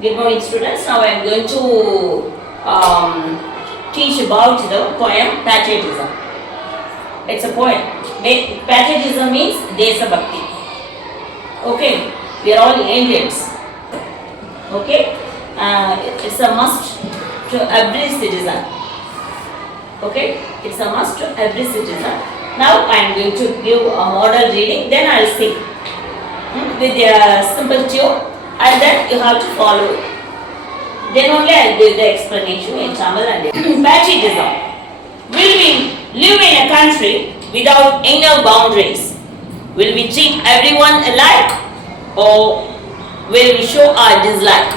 Good morning, students. Now I am going to teach about the poem Patriotism. It's a poem. Patriotism means Desabhakti. Okay, we are all Indians. Okay, it's a must to every citizen. Okay, it's a must to every citizen. Now I am going to give a model reading. Then I will sing with a simple tune. And then you have to follow it. Then only I will give the explanation in Tamil and Patriotism. Will we live in a country without inner boundaries? Will we treat everyone alike? Or will we show our dislike?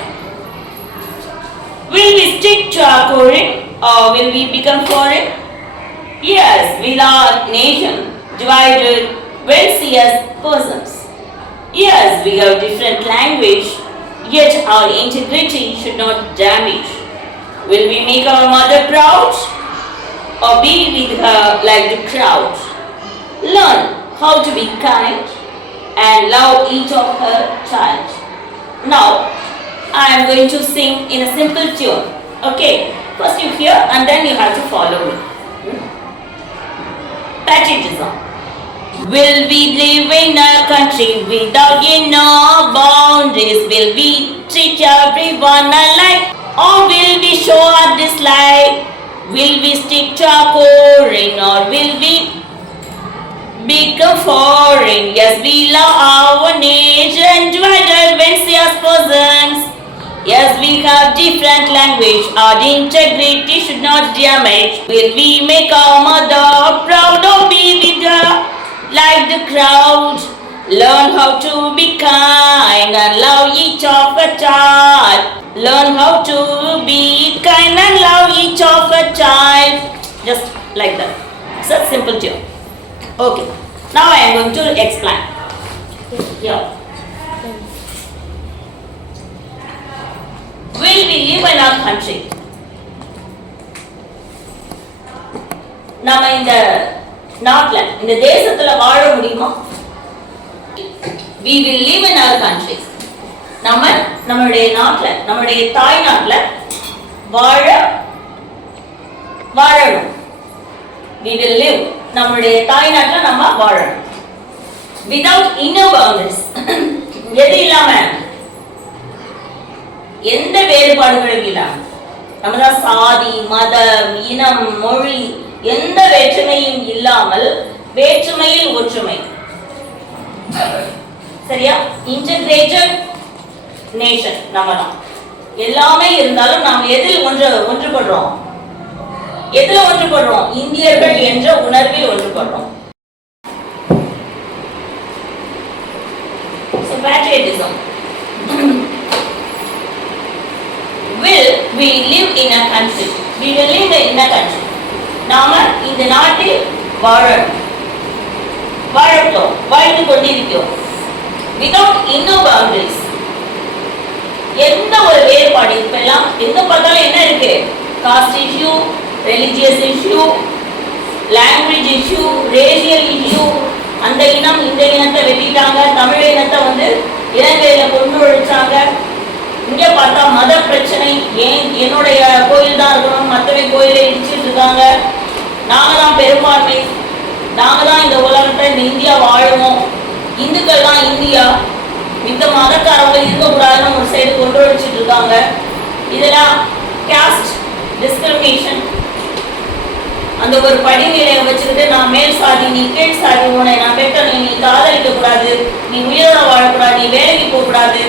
Will we stick to our core or will we become foreign? Yes, will our nation divided will see us persons. Yes, we have different language, yet our integrity should not damage. Will we make our mother proud or be with her like the crowd? Learn how to be kind and love each of her child. Now, I am going to sing in a simple tune. Okay, first you hear and then you have to follow me. Patriotism. Will we live in a country without inner boundaries? Will we treat everyone alike? Or will we show our dislike? Will we stick to our core or will we become foreign? Yes, we love our nation divided when see us persons. Yes, we have different language, our integrity should not damage. Will we make our mother proud or be with her like the crowd? Learn how to be kind and love each of a child. Learn how to be kind and love each of a child. Just like that. It's a simple tune. Okay. Now I am going to explain. Here. Will we live in our country? நம்ம இந்த நாட்ல இந்த தேசத்துல வாழ முடியுமா? We will live in our country. நம்மளுடைய நாட்ல நம்மளுடைய தாய் நாட்ல வாழணும். We will live. நம்மளுடைய தாய் நாட்ல நம்ம வாழணும். Without inner boundaries. எது இல்லாம எந்த வேறுபாடுகளும் இல்லாம நம்ம சாதி, மதம், இனம், மொழி எந்த வேற்றுமையும் இல்லாமல் வேற்றுமையில் ஒற்றுமை. சரியா? இன்டகிரேட்டட் நேஷன் நம்ம தான். எல்லாமே இருந்தாலும் நாம் எதில் ஒன்றுபடுறோம்? எதுல ஒன்றுபடுறோம்? இந்தியர்கள் என்ற உணர்வில் ஒன்றுபடுறோம். So patriotism. Will we live in a country? We will live in a country. நாம இந்த நாட்டில் வாழ்ந்து கொண்டிருக்கிறோம். Without inner boundaries. எந்த ஒரு வேறுபாடு இப்பெல்லாம் எங்க பார்த்தாலும் என்ன இருக்கு? Cost issue, religious issue, language issue, racial issue. அந்த இனம் இந்த இனத்தை வெட்டிட்டாங்க, தமிழ் இனத்தை இலங்கையில கொண்டு ஒழிச்சாங்க. இங்க பார்த்தா மத பிரச்சனை, ஏன் என்னுடைய கோயில் தான் இருக்கணும், மற்றவை கோயிலை இடிச்சிட்டு இருக்காங்க. நாங்க தான் பெரும்பான்மை, நாங்க தான் இந்த உலகத்தை இந்த இந்தியா வாழுவோம், இந்துக்கள் தான் இந்தியா, இந்த மதக்காரவங்க இருக்கக்கூடாதுன்னு ஒரு சைடு கொண்டு வச்சுட்டு இருக்காங்க. இதெல்லாம் காஸ்ட் டிஸ்கிரிமினேஷன். அந்த ஒரு படிநிலையை வச்சுக்கிட்டு நான் மேல் சாதி, நீ கீழ் சாதி, உன்னை நான் பெற்றணும், நீ காதலிக்க கூடாது, நீ உயிரோட வாழக்கூடாது, நீ வேலைக்கு போகக்கூடாது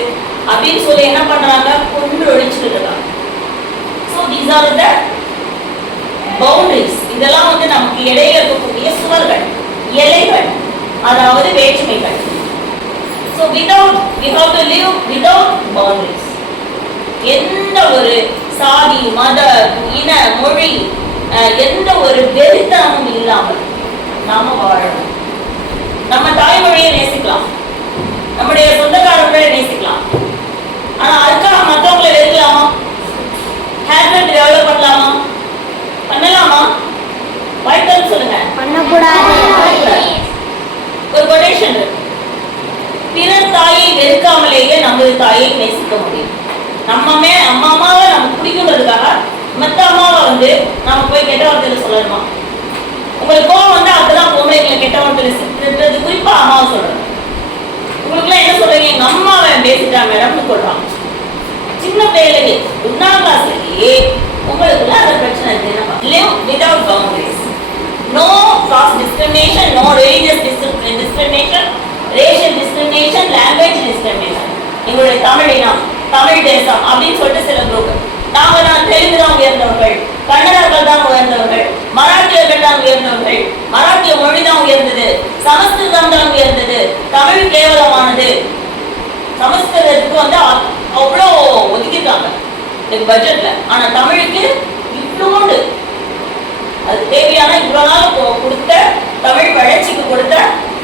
அப்படின்னு சொல்லி என்ன பண்றாங்க? கொண்டு ஒழிச்சுட்டு இருக்காங்க. So these are the boundaries. இதெல்லாம் நமக்கு இடையில இருக்கக்கூடிய சுவர்கள், எல்லைகள், அதாவது வேற்றுமைகள். So we have to live without boundaries. எந்த ஒரு சாதி, மத, இன, மொழி, எந்த ஒரு வெறித்தனமும் இல்லாமல் நாம வாழணும். நம்ம தாய்மொழியை நேசிக்கலாம், நம்முடைய சொந்தக்காரர்களை நேசிக்கலாம். ஆனா அதுக்காக மற்றவங்களை வெறுக்கலாமா? ஹேர்பேண்ட் டெவலப் பண்ணலாமா? பண்ணலாமா? வாய்ப்பு சொல்லுங்க. பண்ணக்கூடாது. ஒரு கொட்டேஷன், பிறர் தாயை வெறுக்காமலேயே நமது தாயை நேசிக்க முடியும். அம்மாவை நமக்கு பிடிக்குன்றதுக்காக மத்த அம்மாவை வந்து நம்ம போய் கெட்ட வார்த்தையில சொல்லணுமா? உங்களுக்கு கோவம் வந்தா அப்பதான் பொம்பளைங்களை கெட்ட வார்த்தையில திட்டுறது, குறிப்பா அம்மாவை சொல்றது. உங்களுக்குலாம் என்ன சொல்றீங்க? எங்க அம்மாவை பேசிட்டாங்க மேடம்னு சொல்றாங்க. சின்ன பிள்ளைகளே 1ஆம் கிளாஸ்லயே உங்களுக்குள்ள அந்த பிரச்சனை இருக்கு. Live without boundaries. No caste discrimination, no religious discrimination, racial discrimination, language discrimination. எங்களுடைய தமிழினம், தமிழ் தேசம் அப்படின்னு சொல்லிட்டு சில குரூப், நான் தெலுங்கு தான் உயர்ந்தவர்கள், கன்னடர்கள் தான் உயர்ந்தவர்கள், மராட்டியர்கள் தான் உயர்ந்தவர்கள், மராட்டிய மொழி தான் உயர்ந்தது, சமஸ்கிருதம் தான் உயர்ந்தது, தமிழ் கேவலமானது. சமஸ்கிருதத்துக்கு வந்து அவ்வளோ ஒதுக்கிட்டாங்க பட்ஜெட்ல. ஆனா தமிழுக்கு இவ்வளோண்டு அது தேவையான இவ்வளவு நாள் கொடுத்த தமிழ் வளர்ச்சிக்கு கொடுத்த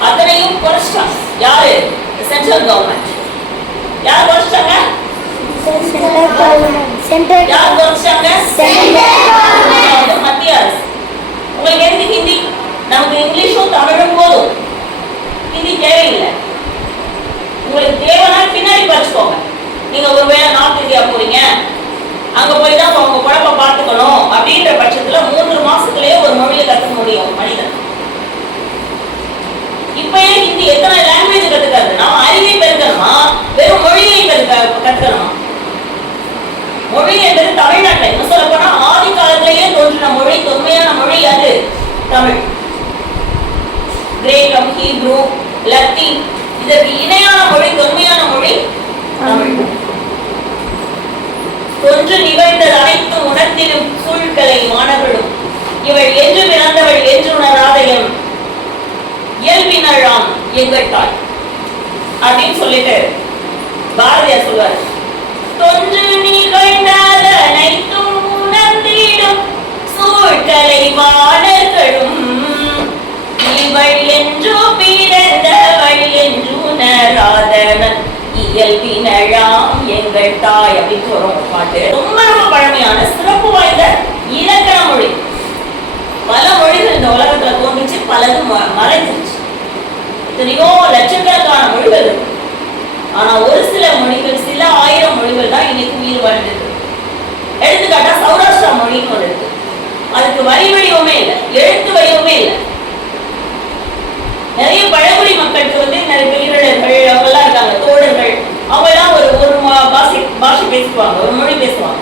அத்தனையும் குறைச்சிட்டாங்க. யாரு? Central government. யார் குறைச்சிட்டாங்க? யார் குறைச்சிட்டாங்க? மத்திய அரசு. உங்களுக்கு எதுக்கு ஹிந்தி? நமக்கு இங்கிலீஷும் தமிழும் போதும், ஹிந்தி தேவையில்லை. உங்களுக்கு தேவைன்னா பின்னாடி படிச்சுக்கோங்க. நீங்க ஒருவேளை நார்த் இந்தியா போறீங்க, அங்க போய் தான் உங்க குழப்ப பார்த்துக்கணும் அப்படின்ற பட்சத்துல 3 மாசத்துலயே ஒரு மொழியை கத்துக்க முடியும் மனிதன். இப்பயே ஹிந்தி எத்தனை லாங்குவேஜ் கத்துக்கிறது? நாம அறிவை பெருக்கணுமா, வெறும் மொழியை கத்துக்கணுமா? மொழி என்பது தமிழ்நாட்டில் என்ன சொல்ல போனா ஆதி காலத்திலேயே தோன்றின மொழி, தொன்மையான மொழி அது தமிழ். கிரேக்கம், ஹீப்ரு, லத்தீன், இதற்கு இணையான மொழி, தொன்மையான மொழி தமிழ். தொன்று நிகழ்ந்தது அனைத்தும் உணர்த்திடும் சூழ்கலை மாணவர்களும் இவள் என்று பிறந்தவள் என்று உணராதயம் இயல்பினழாம் எங்கள் தாய் அப்படின்னு சொல்லிட்டு பாரதியார் சொல்வார். தொன்று நிகழ்ந்தது அனைத்தும் உணர்த்திடும் சூழ்கலை மாணவர்களும் இவள் என்று பிறந்தவள் என்று உணராதவன் இயல்பினழாம் எங்கள் தாய் அப்படின்னு வரும் பாட்டு. ரொம்ப ரொம்ப பழமையான சிறப்பு வாய்ந்த இலக்கண மொழி. பல மொழிகள் இந்த உலகத்துல தோன்றிச்சு, பலது மறைஞ்சிருச்சு. எத்தனையோ லட்சக்கணக்கான மொழிகள் இருக்கு. ஆனா ஒரு சில மொழிகள், சில ஆயிரம் மொழிகள் தான் இன்னைக்கு உயிர் வாழ்ந்தது. எடுத்துக்காட்டா சௌராஷ்டிரா மொழின்னு ஒன்று இருக்கு. அதுக்கு வரி வடிவமே இல்லை, எழுத்து வடிவமே இல்லை. நிறைய பழங்குடி மக்களுக்கு வந்து நிறைய பெரியவர்கள் அவங்கெல்லாம் இருக்காங்க, தோழர்கள், அவங்க எல்லாம் ஒரு பாஷை பேசுவாங்க, ஒரு மொழி பேசுவாங்க.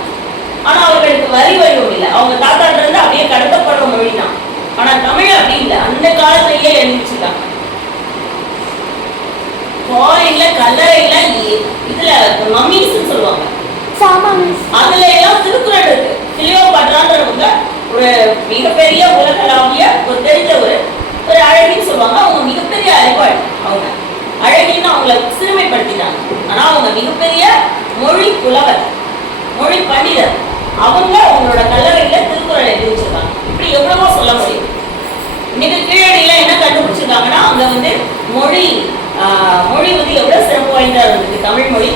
ஆனா அவர்களுக்கு வரி வடிவம் இல்லை. அவங்க தாத்தாட்ட இருந்து அப்படியே கடத்தப்படுற மொழி தான். ஆனா தமிழ் அப்படி இல்லை, அந்த காலத்திலேயே எழுதிச்சுட்டாங்க. ஃபாரின்ல கல்லறையில இதுல மம்மீஸ் சொல்லுவாங்க, அதுல எல்லாம் திருக்குறள் இருக்கு. கிளியோபாட்ரான்றவங்க ஒரு மிகப்பெரிய உலகளாவிய ஒரு தெரிஞ்ச ஒரு அழகின்னு சொல்லுவாங்க. அவங்க மிகப்பெரிய அறிவாளி. அவங்க அழகின்னு அவங்கள சிறுமைப்படுத்திட்டாங்க. ஆனா அவங்க மிகப்பெரிய மொழி புலவர், மொழி பண்டிதர். அவங்க அவங்களோட கல்லறையில திருக்குறள் எழுதி வச்சிருக்காங்க. இப்படி எவ்வளவோ சொல்ல முடியும். இன்னைக்கு கீழடியில என்ன கண்டுபிடிச்சிருக்காங்கன்னா அங்க வந்து மொழி வந்து எவ்வளவு சிறப்பு வாய்ந்தா இருந்தது தமிழ் மொழி.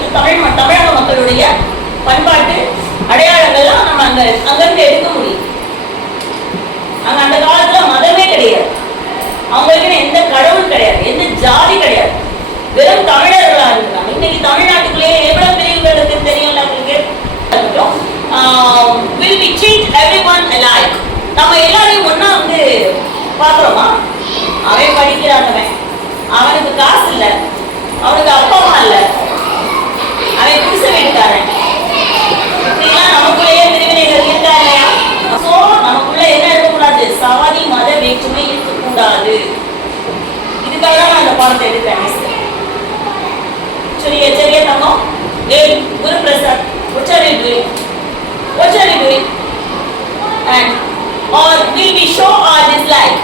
தமிழக மக்களுடைய பண்பாட்டு அடையாளங்கள்லாம் நம்ம அங்கிருந்து எடுக்க முடியும். அங்க அந்த காலத்துல மதமே கிடையாது, அவங்களுக்கு எந்த கடவுள் கிடையாது, எந்த ஜாதி கிடையாது, வெறும் தமிழர்களா இருக்காங்க. இன்னைக்கு தமிழ்நாட்டுக்குள்ளேயே எவ்வளவு பிரிவுகள் இருக்குன்னு தெரியல உங்களுக்கு. will be treat everyone alike. நம்ம எல்லாரையும் ஒண்ணா வந்து பாக்குறோமா? அவன் படிக்கிறானவன், அவனுக்கு காசு இல்ல, அவனுக்கு அப்பா அம்மா இல்ல, அவன் புதுச வீட்டுக்காரன், இப்படிலாம் நமக்குள்ளேயே பிரிவினைகள் இருக்கா இல்லையா? சோ நமக்குள்ள என்ன இருக்கக்கூடாது? சாதி மத வேற்றுமை இருக்கக்கூடாது. இதுக்காக தான் நான் இந்த பாடத்தை எடுக்கிறேன். சரியா சரியா தங்கம்? ஏய் Guru Prasad, what are you doing? What are you doing? And or will we show our dislike?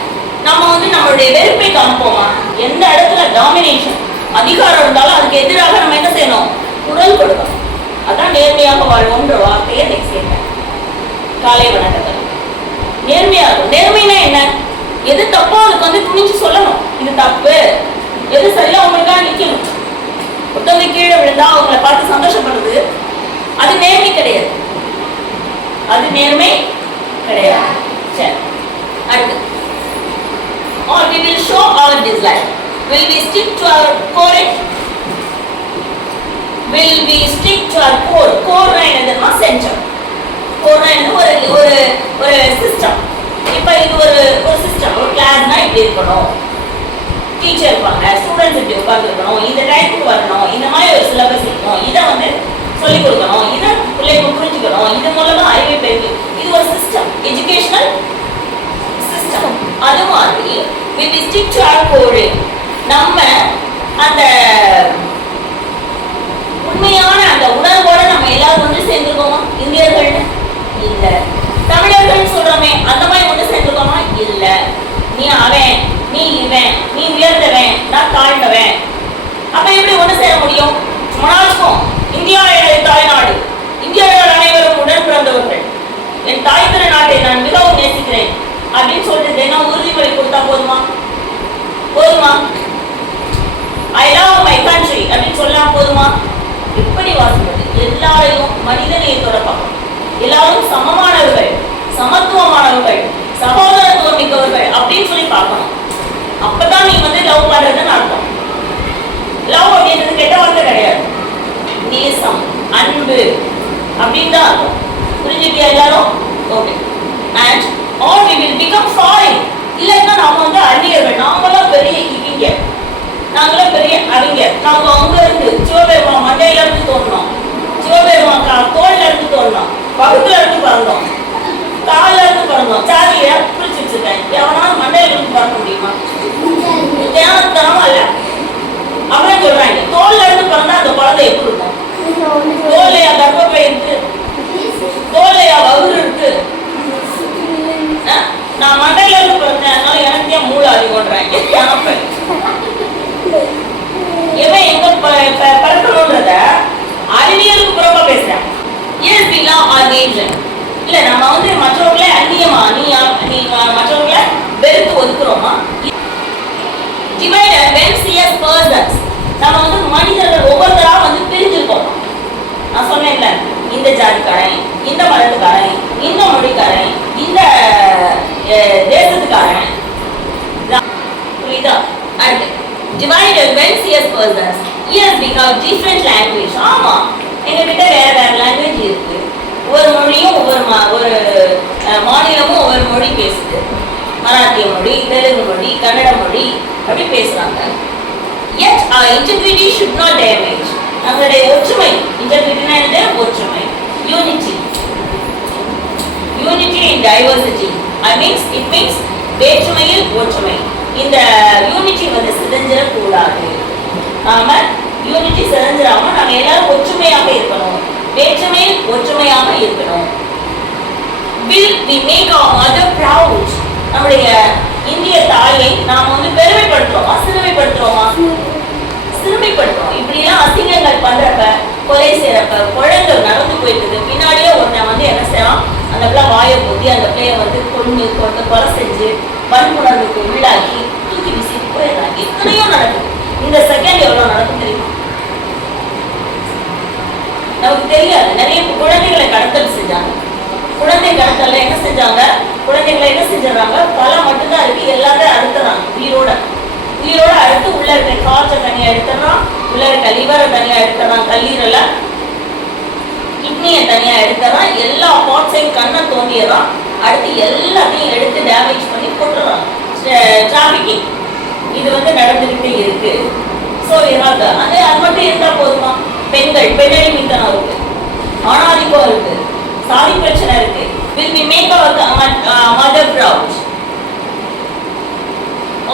நம்ம வந்து நம்மளுடைய வெறுப்பை காண்போமா? எந்த இடத்துல டாமினேஷன் அதிகாரம் இருந்தாலும் அதுக்கு எதிராக நம்ம என்ன செய்யணும்? குரல் கொடுக்கணும். அதான் நேர்மையாக வாழ்வோன்ற வார்த்தையை நெக்ஸ்ட் கேட்பேன். காலை வணக்கத்தில் நேர்மையா இருக்கும். நேர்மைனா என்ன? எது தப்போ அதுக்கு வந்து துணிஞ்சு சொல்லணும், இது தப்பு, எது சரியா அவங்களுக்காக நிக்கணும். ஒருத்தவங்க கீழே விழுந்தா அவங்கள பார்த்து சந்தோஷப்படுறது அது நேர்மை கிடையாது, அது நேர்மை கிடையாது. சரி, அடுத்து or we will show our dislike. Will we stick to our core? Will we stick to our core? Core ஒரு ஒரு சிஸ்டம். இப்போ இது ஒரு ஒரு சிஸ்டம். ஒரு கிளாஸ்னா இப்படி இருக்கணும், டீச்சர் இருப்பாங்க, ஸ்டூடெண்ட்ஸ் இப்படி உட்காந்துருக்கணும், இந்த டைத்துக்கு வரணும், இந்த மாதிரி ஒரு சிலபஸ் இருக்கும், இதை வந்து சொல்லிக் கொடுக்கணும், இதை பிள்ளைங்க புரிஞ்சுக்கணும், இது மூலமா அறிவை பெருக்கு. இது ஒரு சிஸ்டம், எஜுகேஷனல் சிஸ்டம். அது மாதிரி with the stick to our coding, நம்ம அந்த உண்மையான அந்த உணர்வோட நம்ம எல்லாரும் ஒன்று சேர்ந்துருக்கோமா? இந்தியர்கள் இல்ல, தமிழர்கள் சொல்றோமே அந்த மாதிரி ஒன்று சேர்ந்துருக்கோமா? இல்ல. நீ அவன், நீ இவன், நீ உயர்ந்தவன், நான் தாழ்ந்தவன், அப்ப எப்படி ஒன்று சேர முடியும்? மனாஜ்கும் இந்தியா எனது தாய்நாடு, இந்தியாவில் அனைவரும் உடன் பிறந்தவர்கள், என் தாய் திரு நாட்டை நான் மிகவும் நேசிக்கிறேன் அப்படின்னு சொல்லிட்டு தினம் உறுதிமொழி கொடுத்தா போதுமா? போதுமா? ஐ லவ் மை கண்ட்ரி அப்படின்னு சொல்லலாம் போதுமா? எப்படி வாசிப்பது? எல்லாரையும் மனிதநேயத்தோட பார்க்கணும். எல்லாரும் சமமானவர்கள், சமத்துவமானவர்கள், சகோதரத்துவம் மிக்கவர்கள் அப்படின்னு சொல்லி பார்க்கணும். அப்பதான் நீ வந்து லவ் பண்றதுன்னு அர்த்தம். லவ் அப்படின்றது கெட்ட வார்த்தை கிடையாது, நேசம், அன்பு அப்படின்னு தான் அர்த்தம். புரிஞ்சுக்கியா எல்லாரும்? Okay. And are we will become foreign. இல்லைன்னா நாம வந்து அந்நியர்கள், நாமெல்லாம் பெரிய இவிங்க, நாங்களாம் பெரிய அறிஞர், நாங்க அங்க இருந்து சிவபெருமான் மண்டையில இருந்து தோன்றோம், சிவபெருமான் தோல்ல இருந்து தோன்றோம், பகுத்துல இருந்து பிறந்தோம், காலில் இருந்து பிறந்தோம், சாதிய பிரிச்சு வச்சிருக்கேன். எவனாலும் மண்டையில இருந்து பிறக்க முடியுமா? தேவத்தனமா இல்ல. அப்படின்னு சொல்றாங்க. தோல்ல இருந்து பிறந்தா அந்த குழந்தை எப்படி இருக்கும்? தோல்லையா கர்ப்பப்பை இருக்கு, தோல்லையா வகுறு இருக்கு. நான் மண்டையில இருந்து பிறந்தேன், அதனால எனக்கு ஏன் மூளை அதிகம்ன்றாங்க. இவன் எங்க பிறக்கணும்ன்றத அறிவியலுக்கு புறமா பேசுறேன். ஏன் இல்ல நம்ம வந்து மற்றவர்களை அந்நியமா நீ மற்றவர்களை வெறுத்து ஒதுக்குறோமா? டிவைடர் when CS persons, நம்ம வந்து மனிதர்கள் ஒவ்வொருத்தரா வந்து பிரிஞ்சிருக்கோம். நான் சொன்னேன்ல, இந்த ஜாதிக்காரன், இந்த மதத்துக்காரன், இந்த மொழிக்காரன், இந்த தேசத்துக்காரன், புரியுதா? And divided when CS persons, yes we have different language. ஆமா, எங்க கிட்ட வேற வேற லாங்குவேஜ் இருக்கு. ஒவ்வொரு மொழியும் ஒவ்வொரு மாநிலமும் ஒவ்வொரு மொழி பேசுது. மராத்திய மொழி, தெலுங்கு மொழி, கன்னட மொழி அப்படி பேசுறாங்க. Yet our integrity should not damage. நம்மளுடைய ஒற்றுமை, இன்டெகிரிட்டினா என்ன? ஒற்றுமை, unity. Unity in diversity. It means வேற்றுமையில் ஒற்றுமை. இந்த யூனிட்டி வந்து சிதைஞ்சிடக்கூடாது. நாம யூனிட்டி சிதைஞ்சிடாம நாம எல்லாரும் ஒற்றுமையாக இருக்கணும், வேற்றுமையில் ஒற்றுமையாக இருக்கணும். Will we make our mother proud? நம்முடைய இந்திய தாயை நாம வந்து பெருமைப்படுத்துறோமா சிறுமைப்படுத்துறோமா? சிறுமைப்படுத்துறோம். இப்படி எல்லாம் அசிங்கங்கள் பண்றப்ப, கொலை செய்யறப்ப, குழந்தைகள் நடந்து போயிட்டு பின்னாடியே ஒருத்தன் வந்து என்ன செய்யலாம், அந்த பிள்ளை வாயை பொத்தி அந்த பிள்ளைய வந்து கொண்டு கொலை செஞ்சு வன்புணர்வுக்கு உள்ளாக்கி தூக்கி வீசிட்டு போயிடுறாங்க. எத்தனையோ நடக்குது. இந்த செகண்ட் எவ்வளவு நடக்கும் தெரியுமா? நமக்கு தெரியாது. நிறைய குழந்தைகளை கடத்தல் செஞ்சாங்க. குழந்தை கடத்தல என்ன செஞ்சாங்க? குழந்தைகளை என்ன செஞ்சிடறாங்க? பல மட்டும்தான் இருக்கு, எல்லாத்தையும் அறுத்துறாங்க. உயிரோட அறுத்து உள்ள இருக்க காற்றை தனியா எடுத்துறான், உள்ள இருக்க லிவரை தனியா எடுத்துறான், கல்லீரலை, கிட்னியை தனியா எடுத்துறான், எல்லா பார்ட்ஸையும் கண்ணை தோண்டிடுறான், அடுத்து எல்லாத்தையும் எடுத்து டேமேஜ் பண்ணி போட்டுறான். டிராபிக்கிங் இது வந்து நடந்துகிட்டே இருக்கு. ஸோ அது மட்டும் இருந்தா போதுமா? பெண்கள் பெண்ணடிமைத்தனம் இருக்கு, ஆணாதிக்கம் இருக்கு, சாதி பிரச்சனை இருக்கு. Will we make our mother proud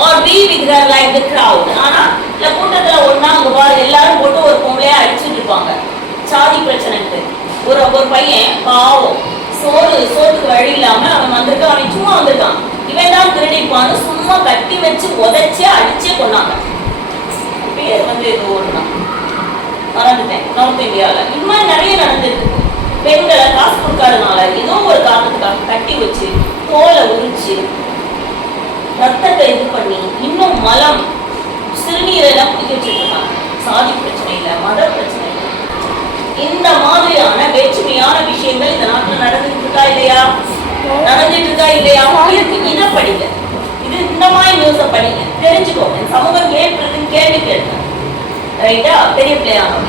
or be with her like the crowd? ஆனா இல்ல கூட்டத்துல ஒண்ணா அங்க பாரு எல்லாரும் போட்டு ஒரு பொம்பளையா அடிச்சுட்டு இருப்பாங்க. சாதி பிரச்சனைக்கு ஒரு பையன் பாவம் சோத்துக்கு வழி இல்லாம அவன் வந்திருக்கான். அவன் சும்மா வந்திருக்கான், இவன் தான் திருடிப்பான்னு சும்மா கட்டி வச்சு உதைச்சே அடிச்சே கொண்டாங்க. பேர் வந்து இது ஓடுனான், மறந்துட்டேன். நார்த் இந்தியாவில் இது மாதிரி நிறைய நடந்துருக்கு. பெண்களை காசு கொடுக்காதனால ஏதோ ஒரு காரணத்துக்காக கட்டி வச்சு தோலை உரிச்சு ரத்தத்தை இது பண்ணி இன்னும் மலம் சிறுநீரெல்லாம் குடிக்க வச்சுருக்காங்க. சாதி பிரச்சனையில, மத பிரச்சனையில இந்த மாதிரியான வேற்றுமையான விஷயங்கள் இந்த நாட்டில் நடந்துட்டு இருக்கா இல்லையா? நடந்துட்டு இருக்கா இல்லையா? இதை படிங்க, இது இந்த மாதிரி நியூஸை படிங்க, தெரிஞ்சுக்கோங்க. சமூகம் ஏற்படுத்துன்னு கேள்வி கேட்க ரைட்டா? பெரிய பிள்ளையானோட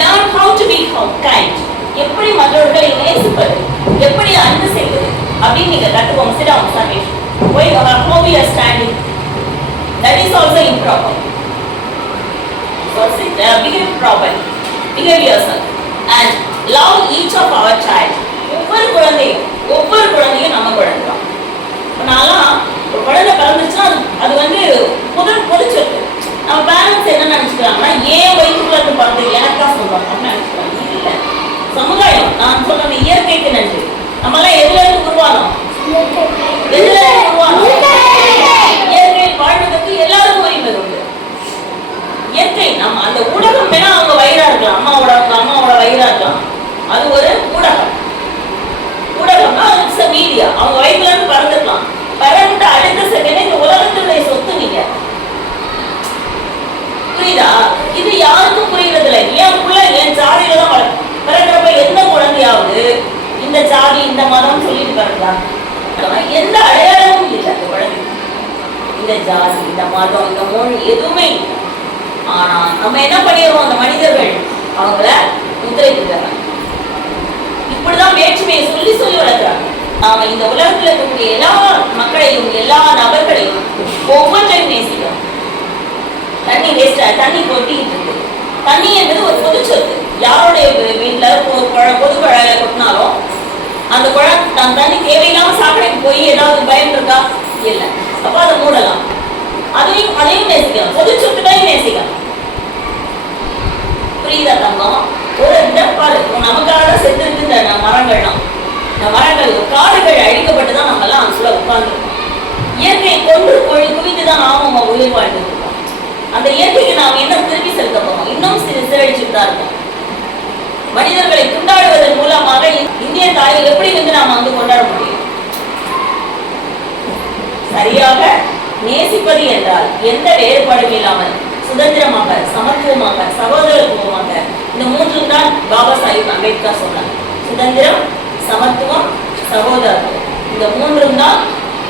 learn how to be kind. எப்படி மற்றவர்களை நேசிப்பது, எப்படி அன்பு செய்வது, அப்படின்னு நீங்க கத்துக்கோங்க. sit down Sakesh. Why how we are standing, that is also improper. So sit, behave properly, behave yourself and love each of our child. ஒவ்வொரு குழந்தையும் நம்ம குழந்தை தான். நான்லாம் ஒரு குழந்தை பிறந்துச்சுன்னா அது வந்து பொது சொத்து. நம்ம பேரண்ட்ஸ் என்ன நினைச்சுக்கிறாங்கன்னா ஏன் வயிற்றுக்குள்ள இருந்து பிறந்தது எனக்கா சொல்றோம் அப்படின்னு நினைச்சுக்கிறாங்க. இல்லை, சமுதாயம் நான் சொல்றது இயற்கைக்கு நன்றி. நம்ம எல்லாம் எதுல இருந்து உருவானோம்? இயற்கையில் வாழ்வதற்கு எல்லாருக்கும் உரிமை உண்டு. இயற்கை நம்ம அந்த ஊடகம் வேணா அவங்க வயிறா இருக்கலாம், அம்மாவோட வயிறா இருக்கலாம். அது ஒரு ஊடகம்னா இட்ஸ் மீடியா. அவங்க வயிற்றுல இருந்து பறந்துக்கலாம். பறந்த அடுத்த செகண்ட் இந்த உலகத்தினுடைய சொத்து நீங்க. புரியுதா? இது யாருக்கும் புரியுறது இல்லை. என் பிள்ளை என் ஜாதியில தான் பிறக்கிறப்ப எந்த குழந்தையாவது இந்த ஜாதி இந்த மதம் சொல்லிட்டு பிறந்தா? எந்த அடையாளமும் இல்லை அந்த குழந்தை. இந்த ஜாதி இந்த மதம் இந்த மொழி எதுவுமே இல்லை. ஆனா நம்ம என்ன பண்ணிடுறோம்? அந்த மனிதர்கள் அவங்கள முத்திரைக்கிறாங்க. இப்படிதான் வேற்றுமையை சொல்லி சொல்லி வளர்க்குறாங்க. நாம இந்த உலகத்துல இருக்கக்கூடிய எல்லா மக்களையும் எல்லா நபர்களையும் ஒவ்வொன்றையும் நேசிக்கிறோம். தண்ணி வேஸ்டா, தண்ணி கொட்டிக்கிட்டு இருக்கு. தண்ணி என்பது ஒரு பொது சொத்து. யாருடைய வீட்டுல பொது குழாயில கொட்டினாலும் அந்த குழாய் தன் தண்ணி தேவையில்லாம சாக்கடைக்கு போய் ஏதாவது பயம் இருக்கா? இல்லை. அப்ப அதை மூடலாம். அதையும் நேசிக்கலாம். பொது சொத்துக்களையும் நேசிக்கலாம். புரியுதா தங்கம்? ஒரு இடப்பாடு நமக்காக செத்துருக்கு இந்த மரங்கள்லாம். இந்த மரங்கள் காடுகள் அழிக்கப்பட்டுதான் நம்ம எல்லாம் சொல்ல உட்கார்ந்துருக்கோம். இயற்கையை கொன்று குவித்துதான் நாம உயிர் வாழ்ந்துட்டு இருக்கோம். அந்த இயற்கைக்கு நாம் என்ன திருப்பி செலுத்த போறோம்? இன்னும் சிறடிச்சுட்டு தான் இருக்கோம். மனிதர்களை கொண்டாடுவதன் மூலமாக இந்திய தாயை எப்படி வந்து நாம் வந்து கொண்டாட முடியும்? சரியாக நேசிப்பது என்றால் எந்த வேறுபாடும் இல்லாமல் சுதந்திரமாக, சமத்துவமாக, சகோதரத்துவமாக, இந்த மூன்றும் தான் பாபா சாஹிப் அம்பேத்கர் சொன்னார். சுதந்திரம், சமத்துவம், சகோதரத்துவம், இந்த மூன்றும் தான்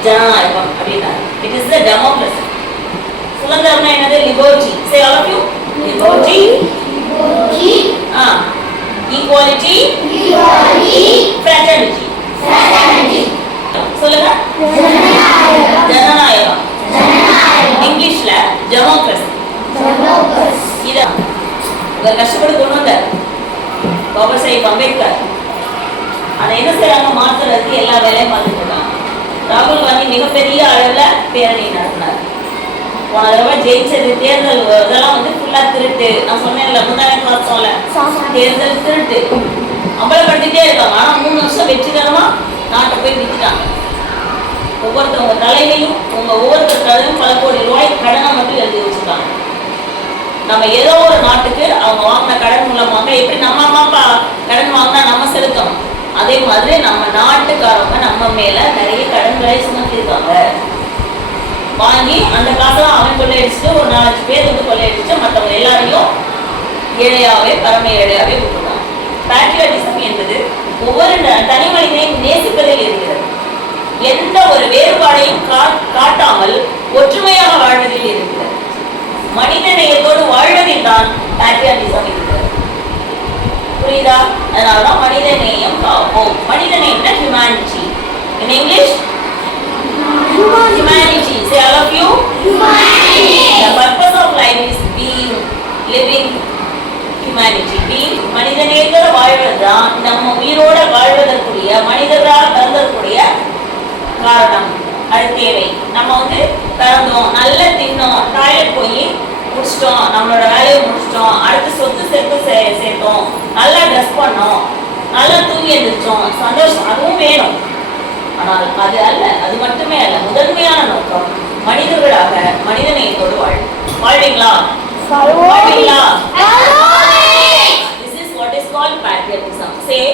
ஜனநாயகம் அப்படின்னாரு. It is the democracy. சுதந்திரம்னா என்னது? Liberty. Say all of you. Liberty, equality, fraternity. சொல்லுங்க. ஜனநாயகம். இங்கிலீஷ்ல டெமோக்ரஸி. இத கஷ்டப்பட்டு கொண்டு வந்தார் பாபா சாஹிப் அம்பேத்கர். அதை என்ன செய்யறாங்க? மாற்றுறதுக்கு எல்லா வேலையும் பார்த்துட்டு இருக்காங்க. ராகுல் காந்தி மிகப்பெரிய அளவுல பேரணி நடத்தினார். போன தடவை ஜெயிச்சது தேர்தல் இதெல்லாம் வந்து ஃபுல்லா திருட்டு. நான் சொன்னேன்ல முந்தானே பார்த்தோம்ல, தேர்தல் திருட்டு அம்பலப்படுத்திட்டே இருக்காங்க. ஆனா 3 வருஷம் வெற்றிகரமா நாட்டை போய் வித்துட்டாங்க. ஒவ்வொருத்தவங்க தலைமையும் ஒவ்வொருத்தர் தலையும் பல கோடி ரூபாய் கடனை மட்டும் எழுதி வச்சுருக்காங்க. நம்ம ஏதோ ஒரு நாட்டுக்கு அவங்க வாங்கின கடன் மூலமாக எப்படி நம்ம அம்மா அப்பா கடன் வாங்கினா நம்ம செலுத்தணும், அதே மாதிரி நம்ம நாட்டுக்காரங்க நம்ம மேல நிறைய கடன்களை சுமத்திருக்காங்க. வாங்கி அந்த காசெல்லாம் அவன் கொள்ளையடிச்சுட்டு ஒரு 4 பேர் வந்து கொள்ளையடிச்சுட்டு மற்றவங்க எல்லாரையும் ஏழையாவே பரம ஏழையாவே விட்டுருக்காங்க. பேட்ரியாட்டிசம் என்பது ஒவ்வொரு தனி மனிதனையும் நேசிப்பதில் இருக்கிறது. எந்த ஒரு வேறுபாடையும் காட்டாமல் ஒற்றுமையாக வாழ்வதில் இருக்கிறது. மனித நேயத்தோடு வாழ்வதில் தான் பேட்ரியாட்டிசம் இருக்கிறது. புரியுதா? அதனாலதான் மனித நேயம் காப்போம். மனித நேயம்னா humanity. In English humanity. Say all of you. Humanity. The purpose of life is living humanity. Being மனித நேயத்தோட வாழ்வதுதான் நம்ம உயிரோட வாழ்வதற்குரிய மனிதர்களாக பிறந்தற்குரிய காரணம். அது தேவை. நம்ம வந்து பிறந்தோம், நல்லா தின்னோம், டாய்லெட் போய் முடிச்சிட்டோம், நம்மளோட வேலையை முடிச்சிட்டோம், அடுத்து சொத்து சேர்த்தோம், நல்லா ட்ரெஸ் பண்ணோம், நல்லா தூங்கி எழுந்திரிச்சோம், சந்தோஷம், அதுவும் வேணும். ஆனால் அது அல்ல, அது மட்டுமே அல்ல. முதன்மையான நோக்கம் மனிதர்களாக மனித நேயத்தோடு வாழ்வீங்களா? This is what is called patriotism. Say